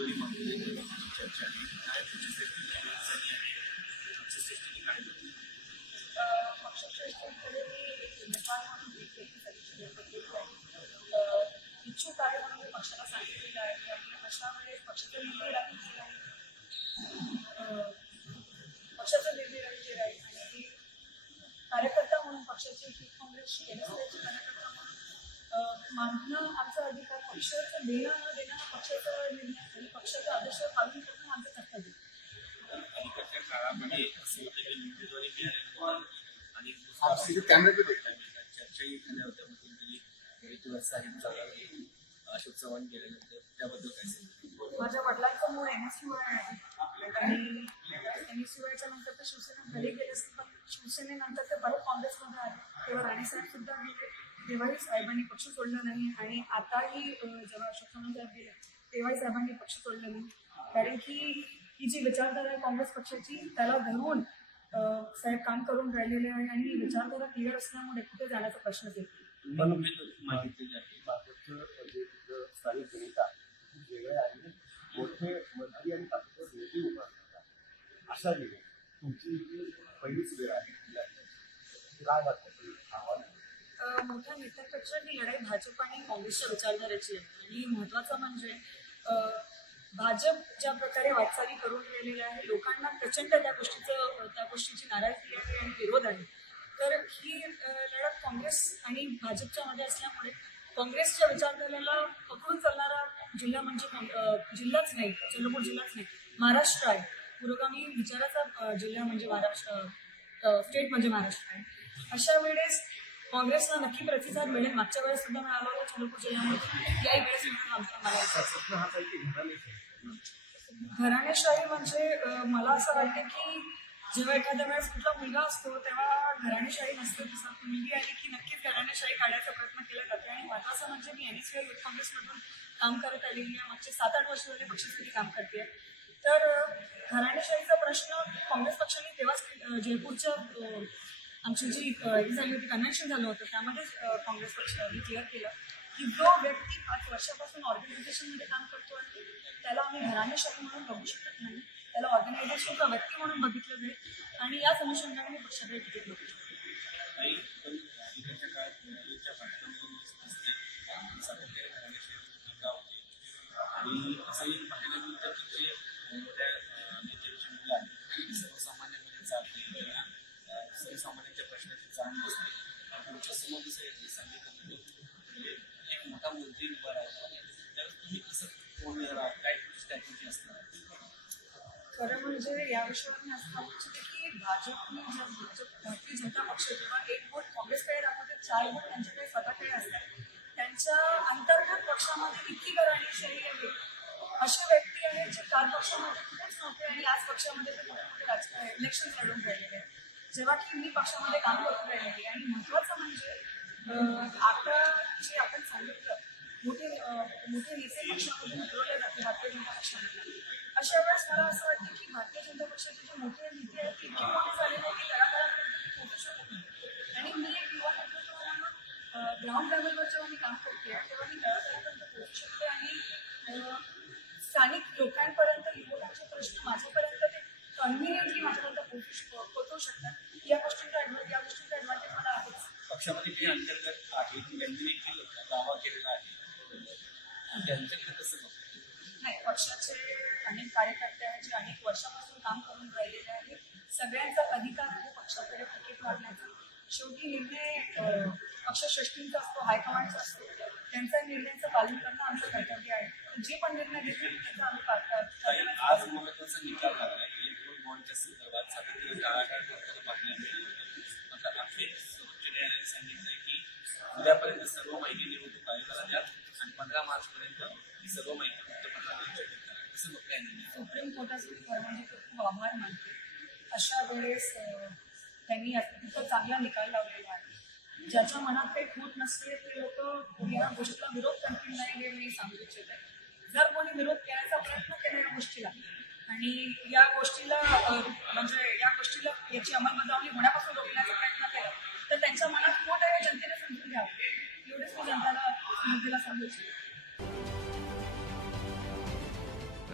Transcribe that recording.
चर्चा आहे काय तुमची स्थिती आहे तुमची स्थिती काय होती पक्षाच्या इच्छेकडे मी उमेदवार म्हणून इच्छुक आहे म्हणून मी पक्षाला सांगितलेलं आहे आणि अशा वेळेस पक्षाचा निर्णय राहील अ, पक्षाचा निर्णय आणि कार्यकर्ता म्हणून पक्षाची काँग्रेसची एन एस कार्यकर्ता म्हणून मानणं आमचा अधिकार पक्षाचं देणं न देणं हा पक्षाचा निर्णय पक्षाचा आदेश पालन करणं आमचं कर्तव्य अलीकडच्या काळामध्ये उमेदवारी मिळाल्यानंतर आणि आप झाल्या होत्या मध्यंतरी ऋतुराज साहेब चालला अशोक चव्हाण गेल्यानंतर त्याबद्दल काय सांगितलं माझ्या वडिलांचं मूळ एस आहे आणि एन एस नंतर गेले असते पण शिवसेनेनंतर ते परत काँग्रेसमध्ये आले. तेव्हा राणेसाहेब सुद्धा म्हणजे गेले तेव्हाही साहेबांनी पक्ष सोडला नाही. आणि आताही जेव्हा अशोक चव्हाण साहेब गेले तेव्हाही साहेबांनी पक्ष सोडला नाही. कारण की ही जी विचारधारा आहे काँग्रेस पक्षाची त्याला धरून साहेब काम करून राहिलेले आहे आणि विचारधारा क्लिअर असल्यामुळे कुठे जाण्याचा प्रश्नच येत मागितलेली आहे भाजपचं स्थानिक आणि मोठे मंत्री आणि ताकदवर नेते उभा करतात अशा वेळी तुमची पहिलीच वेळ आहे जिल्ह्यात. काय वाटतं? आव्हान अ, मोठ्या नेत्यांपेक्षा ही लढाई भाजप आणि काँग्रेसच्या विचारधारेची आहे. आणि महत्वाचं म्हणजे भाजप ज्या प्रकारे वाटचाली करून गेलेली आहे लोकांना प्रचंड त्या गोष्टीचं त्या गोष्टीची नाराजगी आहे आणि विरोध आहे. तर ही लढत काँग्रेस आणि भाजपच्या मध्ये असल्यामुळे काँग्रेसच्या विचारधारेला पकडून चालणारा जिल्हा म्हणजे जिल्हाच नाही चंद्रपूर जिल्हाच नाही महाराष्ट्र आहे. पुरोगामी विचाराचा जिल्हा म्हणजे महाराष्ट्र स्टेट म्हणजे महाराष्ट्र आहे. अशा वेळेस काँग्रेसला नक्की प्रतिसाद मिळेल. मागच्या वेळेस सुद्धा मिळाला होता चंद्रपूर जिल्ह्यामध्ये याही वेळेस मिळून आमच्या मला स्वप्न हाताची घराण्याची घराणेशाही. म्हणजे मला असं वाटतं की जेव्हा एखाद्या वेळेस कुठला मुलगा असतो तेव्हा घराणेशाही नसते. तसं मुलगी आली की नक्कीच घराणेशाही काढायचा प्रयत्न केला जातो. आणि महत्वाचं म्हणजे मी एन एस युथ काँग्रेसमधून काम करत आलेली आहे मागचे सात आठ वर्ष झाले पक्षासाठी काम करते तर घराणेशाहीचा प्रश्न काँग्रेस पक्षाने तेव्हाच जयपूरच्या आमची जी अं, झाली होती कन्व्हेन्शन झालं होतं त्यामध्येच काँग्रेस पक्षाने क्लिअर केलं की जो व्यक्ती पाच वर्षापासून ऑर्गनायझेशनमध्ये काम करतो आणि त्याला आम्ही घराणेशाही म्हणून बघू शकत नाही त्याला ऑर्गनायझेशनचा व्यक्ती म्हणून बघितलं जाईल आणि याच अनुषंगाने मी पक्षाकडे तिकीट बघू शकतो काही पण अलीकडच्या काळात मुंबईच्या पाठकामध्ये असते सातत्याने घराण्याशी मुलगा होते आणि असंही पाहिलं गेलं तर तिथे मोठ्या अं, नेत्यांची मुलं आहेत सर्वसामान्यांमध्ये जात नाही त्यांना अं, सर्वसामान्यांच्या प्रश्नाची जाण नसते तुमच्यासमोर जसं एक सांगितलं तुम्ही म्हणजे एक मोठा मंत्री उभा राहिला त्यावेळेस तुम्ही कसं कोण राहा काय स्ट्रॅटेजी असणार खरं म्हणजे या विषयावर मी असं सांगू इच्छिते की भाजपने भारतीय जनता पक्ष जेव्हा एक वोट काँग्रेसकडे दाखवते चार वोट त्यांच्याकडे स्वतःकडे असतात. त्यांच्या अंतर्गत पक्षामध्ये इतकी घराणेशाही आहे. असे व्यक्ती आहेत जे चार पक्षामध्ये कुठेच नव्हते आणि आज पक्षामध्ये ते मोठे मोठे राजकारण इलेक्शन लढून राहिलेले आहेत. जेव्हा की मी पक्षामध्ये काम करून राहिलेली आणि महत्वाचं म्हणजे आता जे आपण सांगितलं मोठे मोठे नेते पक्षामधून उतरवले जाते भारतीय जनता पक्षामध्ये. अशा वेळेस मला असं वाटतं की भारतीय जनता पक्षाचे जे मोठे नेते आहेत ते इतके मोठे झालेले आहेत की तळागाळापर्यंत पोहोचू शकत नाही. आणि मी एक युवा नेतृत्व म्हणून ग्राउंड लेवलवर जेव्हा मी काम करते तेव्हा मी तळागाळापर्यंत पोहोचू शकते आणि स्थानिक लोकांपर्यंत युवकांचे प्रश्न माझ्यापर्यंत ते कन्व्हिनियंटली माझ्यापर्यंत पोहोचू शक- पोहोचवू शकतात. या गोष्टींचा ऍडव्हान्टेज या गोष्टींचा ऍडव्हान्टेज मला आहेच. पक्षामध्ये काही अंतर्गत आहे दावा केलेला आहे. नाही पक्षाचे अनेक कार्यकर्ते आहेत जे अनेक वर्षापासून काम करून राहिलेले आहेत. सगळ्यांचा अधिकार आहे पक्षाकडे तिकीट मागण्याचा. शेवटी निर्णय अं, पक्षश्रेष्ठींचा असतो हायकमांडचा असतो. त्यांचा निर्णयाचं पालन करणं आमचं कर्तव्य आहे. जे पण निर्णय घेतील त्याचा आम्ही पा- आज महत्त्वाचा निकाल लागला. इलेक्ट्रॉन बॉन्डच्या संदर्भात सातत्याने टाळाटाळ करताना पाहायला आता अखेर सर्वोच्च न्यायालयाने की उद्यापर्यंत सर्व माहिती निवडणूक आयोगाला द्या आणि पंधरा मार्च पर्यंत ही सर्व माहिती सुप्रीम कोर्टाचे खरं म्हणजे खूप आभार मानते. अशा वेळेस त्यांनी तिथं चांगला निकाल लावलेला आहे. ज्याच्या मनात काही खूप नसते ते लोक या गोष्टीला विरोध करतील नाही हे मी सांगू इच्छिते. जर कोणी विरोध करायचा प्रयत्न केला या गोष्टीला आणि या गोष्टीला म्हणजे या गोष्टीला याची अंमलबजावणी होण्यापासून रोखण्याचा प्रयत्न केला तर त्यांच्या मनात खोट आहे हे जनतेने समजून घ्यावं. एवढेच मी जनताला जनतेला सांगू इच्छिते.